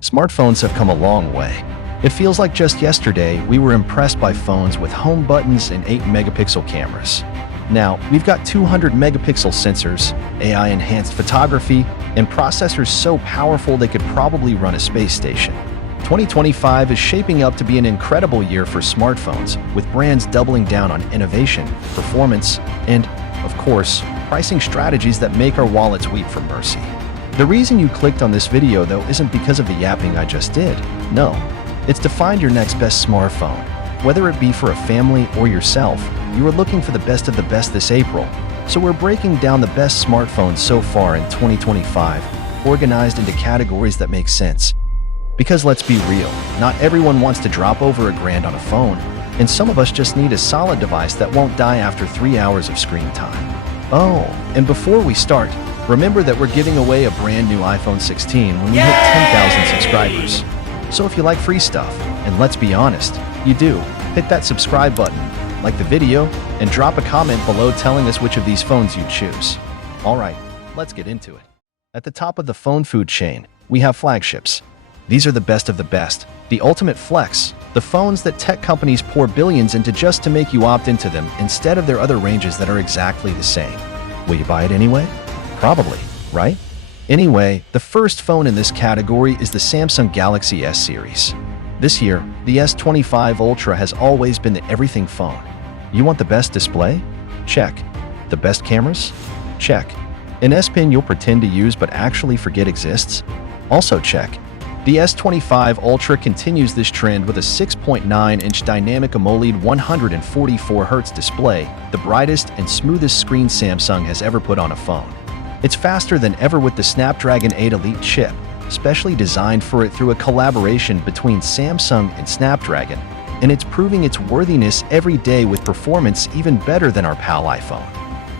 Smartphones have come a long way. It feels like just yesterday we were impressed by phones with home buttons and 8-megapixel cameras. Now, we've got 200-megapixel sensors, AI-enhanced photography, and processors so powerful they could probably run a space station. 2025 is shaping up to be an incredible year for smartphones, with brands doubling down on innovation, performance, and, of course, pricing strategies that make our wallets weep for mercy. The reason you clicked on this video, though, isn't because of the yapping I just did. No, it's to find your next best smartphone. Whether it be for a family or yourself, you are looking for the best of the best this April. So we're breaking down the best smartphones so far in 2025, organized into categories that make sense. Because let's be real, not everyone wants to drop over $1,000 on a phone, and some of us just need a solid device that won't die after 3 hours of screen time. Oh, and before we start, remember that we're giving away a brand new iPhone 16 when we hit 10,000 subscribers. So if you like free stuff, and let's be honest, you do, hit that subscribe button, like the video, and drop a comment below telling us which of these phones you choose. Alright, let's get into it. At the top of the phone food chain, we have Flagships. These are the best of the best, the ultimate flex, the phones that tech companies pour billions into just to make you opt into them instead of their other ranges that are exactly the same. Will you buy it anyway? Probably, right? Anyway, the first phone in this category is the Samsung Galaxy S series. This year, the S25 Ultra has always been the everything phone. You want the best display? Check. The best cameras? Check. An S Pen you'll pretend to use but actually forget exists? Also check. The S25 Ultra continues this trend with a 6.9-inch dynamic AMOLED 144Hz display, the brightest and smoothest screen Samsung has ever put on a phone. It's faster than ever with the Snapdragon 8 Elite chip, specially designed for it through a collaboration between Samsung and Snapdragon, and it's proving its worthiness every day with performance even better than our pal iPhone.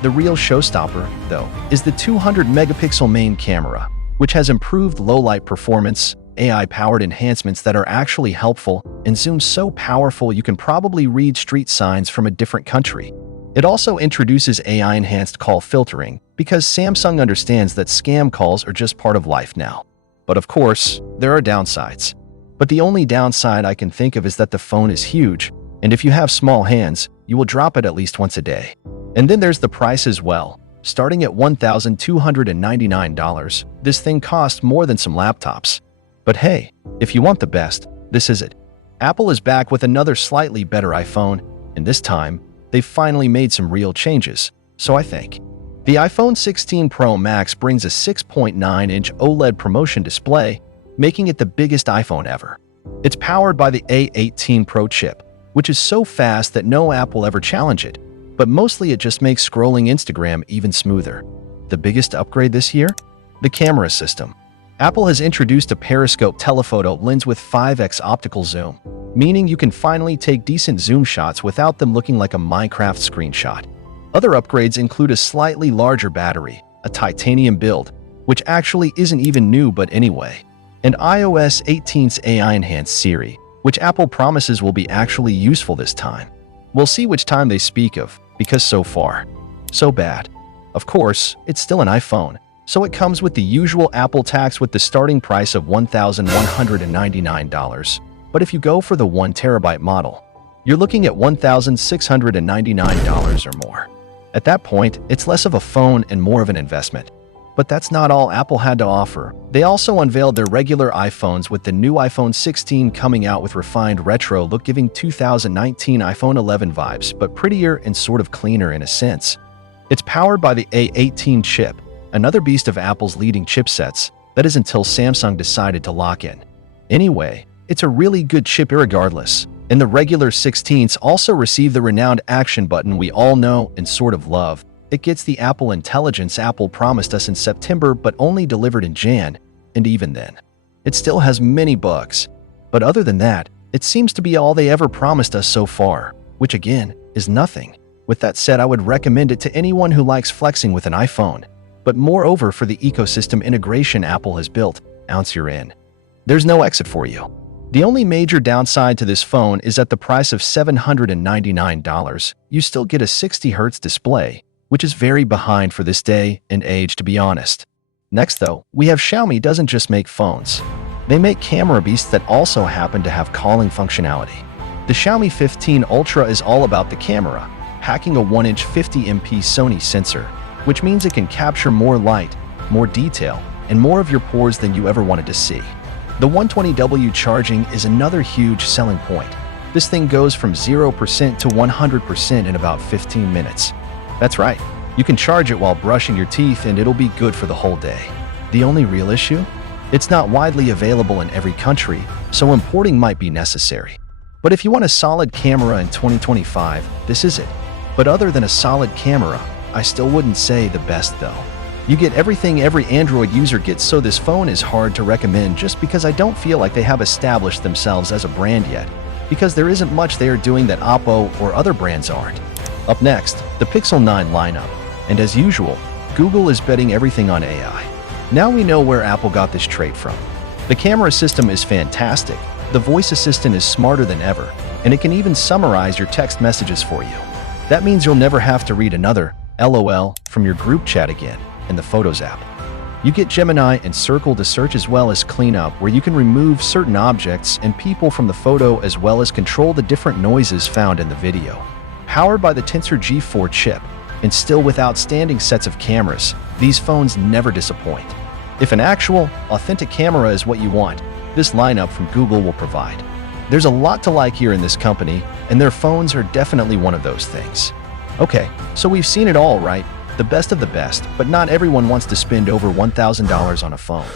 The real showstopper, though, is the 200-megapixel main camera, which has improved low-light performance, AI-powered enhancements that are actually helpful, and zooms so powerful you can probably read street signs from a different country. It also introduces AI-enhanced call filtering, because Samsung understands that scam calls are just part of life now. But of course, there are downsides. But the only downside I can think of is that the phone is huge, and if you have small hands, you will drop it at least once a day. And then there's the price as well. Starting at $1,299, this thing costs more than some laptops. But hey, if you want the best, this is it. Apple is back with another slightly better iPhone, and this time, they've finally made some real changes, so I think. The iPhone 16 Pro Max brings a 6.9-inch OLED promotion display, making it the biggest iPhone ever. It's powered by the A18 Pro chip, which is so fast that no app will ever challenge it, but mostly it just makes scrolling Instagram even smoother. The biggest upgrade this year? The camera system. Apple has introduced a periscope telephoto lens with 5x optical zoom, meaning you can finally take decent zoom shots without them looking like a Minecraft screenshot. Other upgrades include a slightly larger battery, a titanium build, which actually isn't even new but anyway, and iOS 18's AI-enhanced Siri, which Apple promises will be actually useful this time. We'll see which time they speak of, because so far, so bad. Of course, it's still an iPhone, so it comes with the usual Apple tax with the starting price of $1,199. But if you go for the 1TB model, you're looking at $1,699 or more. At that point, it's less of a phone and more of an investment. But that's not all Apple had to offer. They also unveiled their regular iPhones with the new iPhone 16 coming out with refined retro look, giving 2019 iPhone 11 vibes, but prettier and sort of cleaner in a sense. It's powered by the A18 chip, another beast of Apple's leading chipsets, that is until Samsung decided to lock in. Anyway, it's a really good chip irregardless, and the regular 16s also receive the renowned action button we all know and sort of love. It gets the Apple Intelligence Apple promised us in September but only delivered in Jan, and even then, it still has many bugs. But other than that, it seems to be all they ever promised us so far, which again, is nothing. With that said, I would recommend it to anyone who likes flexing with an iPhone. But moreover, for the ecosystem integration Apple has built, once you're in, there's no exit for you. The only major downside to this phone is at the price of $799, you still get a 60Hz display, which is very behind for this day and age, to be honest. Next though, we have Xiaomi. Doesn't just make phones. They make camera beasts that also happen to have calling functionality. The Xiaomi 15 Ultra is all about the camera, hacking a 1-inch 50MP Sony sensor, which means it can capture more light, more detail, and more of your pores than you ever wanted to see. The 120W charging is another huge selling point. This thing goes from 0% to 100% in about 15 minutes. That's right, you can charge it while brushing your teeth and it'll be good for the whole day. The only real issue? It's not widely available in every country, so importing might be necessary. But if you want a solid camera in 2025, this is it. But other than a solid camera, I still wouldn't say the best though. You get everything every Android user gets, so this phone is hard to recommend just because I don't feel like they have established themselves as a brand yet, because there isn't much they are doing that Oppo or other brands aren't. Up next, the Pixel 9 lineup. And as usual, Google is betting everything on AI. Now we know where Apple got this trait from. The camera system is fantastic, the voice assistant is smarter than ever, and it can even summarize your text messages for you. That means you'll never have to read another LOL from your group chat again in the Photos app. You get Gemini and Circle to search as well as cleanup, where you can remove certain objects and people from the photo as well as control the different noises found in the video. Powered by the Tensor G4 chip, and still with outstanding sets of cameras, these phones never disappoint. If an actual, authentic camera is what you want, this lineup from Google will provide. There's a lot to like here in this company, and their phones are definitely one of those things. Okay, so we've seen it all, right? The best of the best, but not everyone wants to spend over $1,000 on a phone.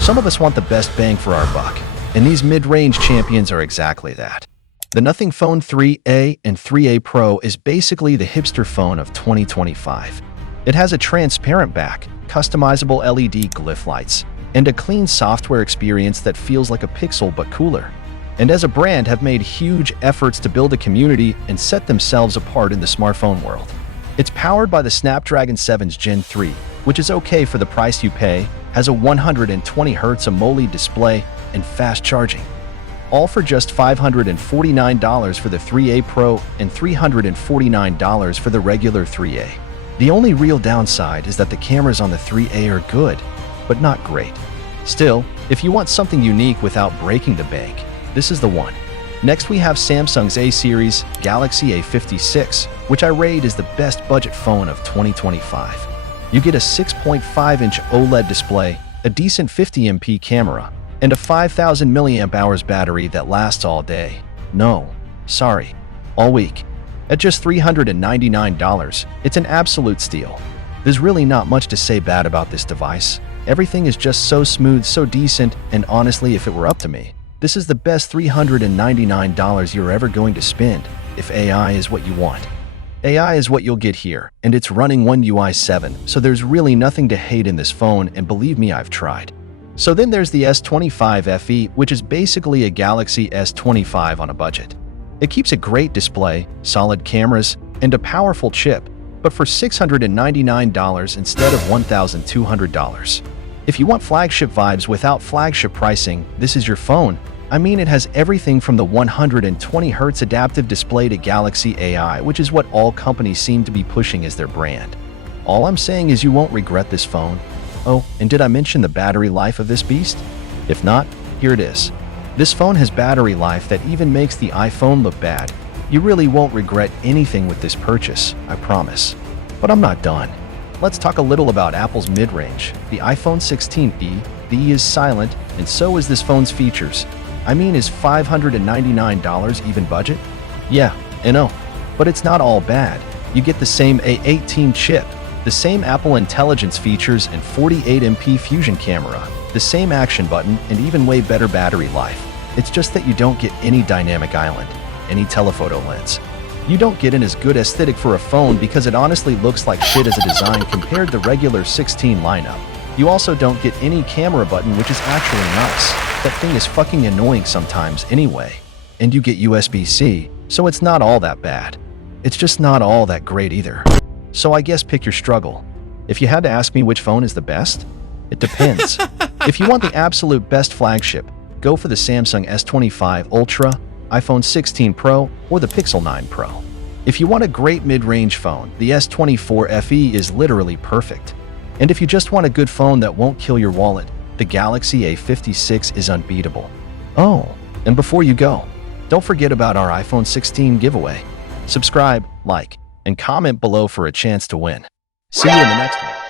Some of us want the best bang for our buck, and these mid-range champions are exactly that. The Nothing Phone 3A and 3A Pro is basically the hipster phone of 2025. It has a transparent back, customizable LED glyph lights, and a clean software experience that feels like a Pixel but cooler. And as a brand have made huge efforts to build a community and set themselves apart in the smartphone world. It's powered by the Snapdragon 7's Gen 3, which is okay for the price you pay, has a 120Hz AMOLED display, and fast charging. All for just $549 for the 3A Pro and $349 for the regular 3A. The only real downside is that the cameras on the 3A are good, but not great. Still, if you want something unique without breaking the bank, this is the one. Next we have Samsung's A-series Galaxy A56, which I rate is the best budget phone of 2025. You get a 6.5-inch OLED display, a decent 50MP camera, and a 5,000 mAh battery that lasts all day. No, sorry, all week. At just $399, it's an absolute steal. There's really not much to say bad about this device. Everything is just so smooth, so decent, and honestly, if it were up to me, this is the best $399 you're ever going to spend if AI is what you want. AI is what you'll get here, and it's running One UI 7, so there's really nothing to hate in this phone, and believe me, I've tried. So then there's the S25 FE, which is basically a Galaxy S25 on a budget. It keeps a great display, solid cameras, and a powerful chip, but for $699 instead of $1,200. If you want flagship vibes without flagship pricing, this is your phone. I mean, it has everything from the 120Hz adaptive display to Galaxy AI, which is what all companies seem to be pushing as their brand. All I'm saying is you won't regret this phone. Oh, and did I mention the battery life of this beast? If not, here it is. This phone has battery life that even makes the iPhone look bad. You really won't regret anything with this purchase, I promise. But I'm not done. Let's talk a little about Apple's mid-range. The iPhone 16e, the E is silent, and so is this phone's features. I mean, is $599 even budget? Yeah, I know. But it's not all bad. You get the same A18 chip, the same Apple Intelligence features and 48MP Fusion camera, the same action button, and even way better battery life. It's just that you don't get any dynamic island, any telephoto lens. You don't get an as good aesthetic for a phone because it honestly looks like shit as a design compared to the regular 16 lineup. You also don't get any camera button, which is actually nice. That thing is fucking annoying sometimes anyway. And you get USB-C, so it's not all that bad. It's just not all that great either. So I guess pick your struggle. If you had to ask me which phone is the best, it depends. If you want the absolute best flagship, go for the Samsung S25 Ultra, iPhone 16 Pro, or the Pixel 9 Pro. If you want a great mid-range phone, the S24 FE is literally perfect. And if you just want a good phone that won't kill your wallet, The Galaxy A56 is unbeatable. Oh, and before you go, don't forget about our iPhone 16 giveaway. Subscribe, like, and comment below for a chance to win. See you in the next one.